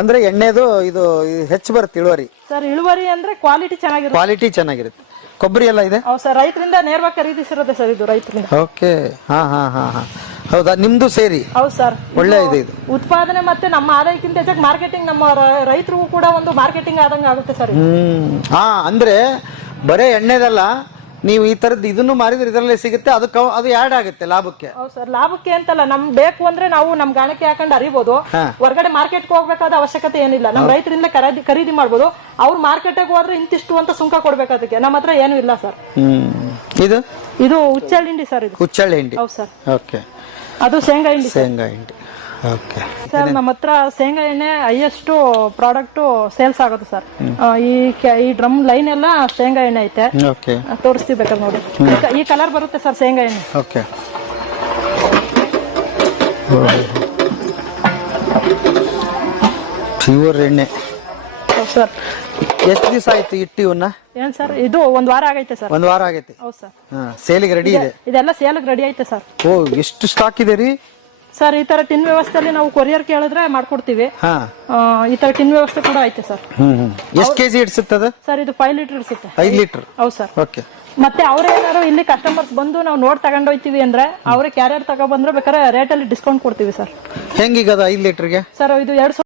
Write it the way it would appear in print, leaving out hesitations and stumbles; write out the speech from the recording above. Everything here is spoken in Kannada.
ಅಂದ್ರೆ ಎಣ್ಣೆದು ಇದು ಹೆಚ್ಚು ಬರುತ್ತೆ ಇಳುವರಿ. ಸರ್ ಇಳುವರಿ ಅಂದ್ರೆ ಕ್ವಾಲಿಟಿ ಚೆನ್ನಾಗಿರುತ್ತೆ. ಕೊಬ್ಬರಿ ಎಲ್ಲ ಇದೆ. ಹೌದು ಸರ್, ರೈತರಿಂದ ನೇರವಾಗಿ ಖರೀದಿಸಿರೋದೆ ಸರ್ ಇದು ರೈತರಿಂದ. ಓಕೆ, ಹಾ ಹಾ ಹಾ ಹಾ, ಹೌದಾ? ನಿಮ್ದು ಸೇರಿ? ಹೌದು ಸರ್, ಒಳ್ಳೆ ಇದೆ ಇದು. ಉತ್ಪಾದನೆ ಮತ್ತೆ ನಮ್ಮ ಆದಾಯಕ್ಕಿಂತ ಹೆಚ್ಚಾಗಿ ಮಾರ್ಕೆಟಿಂಗ್, ನಮ್ಮ ರೈತರಿಗೂ ಕೂಡ ಒಂದು ಮಾರ್ಕೆಟಿಂಗ್ ಆದಂಗೆ ಆಗುತ್ತೆ ಸರ್. ಹಾ, ಅಂದ್ರೆ ಬರೇ ಎಣ್ಣೆದಲ್ಲ, ನೀವು ಈ ತರದ್ ಇದನ್ನು ಮಾರಿದ್ರೆ ಇದರಲ್ಲೇ ಸಿಗುತ್ತೆ, ಅದು ಆಡ್ ಆಗುತ್ತೆ ಲಾಭಕ್ಕೆ. ಹೌದು ಸರ್, ಲಾಭಕ್ಕೆ ಅಂತಲ್ಲ, ನಮ್ ಬೇಕು ಅಂದ್ರೆ ನಾವು ನಮ್ ಗಾಣಕ್ಕೆ ಹಾಕೊಂಡು ಅರಿಬಹುದು. ಹೊರಗಡೆ ಮಾರ್ಕೆಟ್ಗೆ ಹೋಗ್ಬೇಕಾದ ಅವಶ್ಯಕತೆ ಏನಿಲ್ಲ, ನಮ್ ರೈತರಿಂದ ಖರೀದಿ ಮಾಡ್ಬೋದು. ಅವ್ರು ಮಾರ್ಕೆಟ್ಗೆ ಹೋದ್ರೆ ಇಂತಿಷ್ಟು ಅಂತ ಸುಂಕ ಕೊಡ್ಬೇಕು, ಅದಕ್ಕೆ ನಮ್ಮ ಹತ್ರ ಏನು ಇಲ್ಲ ಸರ್. ಇದು ಹುಚ್ಚಳ್ಳಿ ಹಿಂಡಿ ಸರ್, ಇದು ಹುಚ್ಚಳ್ಳಿ ಹಿಂಡಿ. ಹೌದು ಸರ್. ಓಕೆ, ಅದು ಶೇಂಗಾ ಹಿಂಡಿ. ಓಕೆ ಸರ್, ನಮ್ಮ ಹತ್ರ ಶೇಂಗಾ ಎಣ್ಣೆ ಹೈಯೆಸ್ಟ್ ಪ್ರಾಡಕ್ಟ್ ಸೇಲ್ಸ್ ಆಗುತ್ತೆ ಸರ್. ಈ ಡ್ರಮ್ ಲೈನ್ ಎಲ್ಲ ಶೇಂಗಾ ಎಣ್ಣೆ ಐತೆ. ತೋರಿಸ್ತೀವಿ ಬೇಕಾದ್ರೆ ನೋಡಿ. ಈ ಕಲರ್ ಬರುತ್ತೆ ಸರ್ ಶೇಂಗಾ ಎಣ್ಣೆ. ಓಕೆ, ಪ್ಯೂರ್ ಎಣ್ಣೆ ಸರ್. ಎಷ್ಟು ದಿವಸ ಆಯ್ತು ಇಟ್ಟು ಇವನ್ನ? ಏನ್ ಸರ್, ಇದು ಒಂದ್ ವಾರ ಆಗೈತೆ ಸರ್. ಒಂದ್ ವಾರ ಆಗೈತೆ. ಹೌದು ಸರ್. ಸೇಲಿಗೆ ರೆಡಿ ಇದೆ? ಇದೆಲ್ಲ ಸೇಲಿಗೆ ರೆಡಿ ಐತೆ ಸರ್. ಓ, ಎಷ್ಟು ಸ್ಟಾಕ್ ಇದೆ ರೀ ಸರ್? ಈ ತರ ಟಿನ್ ವ್ಯವಸ್ಥೆಯಲ್ಲಿ ನಾವು ಕೊರಿಯರ್ ಕೇಳಿದ್ರೆ ಮಾಡ್ಕೊಡ್ತೀವಿ. ಈ ತರ ಟಿನ್ ವ್ಯವಸ್ಥೆ ಕೂಡ ಐತೆ ಸರ್. ಎಷ್ಟು ಕೆಜಿ ಇಡ್ಸುತ್ತದೆ ಸರ್? ಇದು 5 ಲೀಟರ್ ಇಡ್ಸುತ್ತೆ. 5 ಲೀಟರ್? ಹೌದು ಸರ್. ಓಕೆ. ಮತ್ತೆ ಅವ್ರೇನಾದ್ರು ಇಲ್ಲಿ ಕಸ್ಟಮರ್ಸ್ ಬಂದು ನಾವು ನೋಡ್ ತಗೊಂಡೋಯ್ತೀವಿ ಅಂದ್ರೆ, ಅವ್ರೆ ಕ್ಯಾರಿಯರ್ ತಗೊಂಡ್ಬಂದ್ರೆ ಬೇಕಾದ್ರೆ ರೇಟ್ ಅಲ್ಲಿ ಡಿಸ್ಕೌಂಟ್ ಕೊಡ್ತೀವಿ ಸರ್. ಹೆಂಗೀಗ 5 ಲೀಟರ್ಗೆ? ಸರ್ ಇದು 2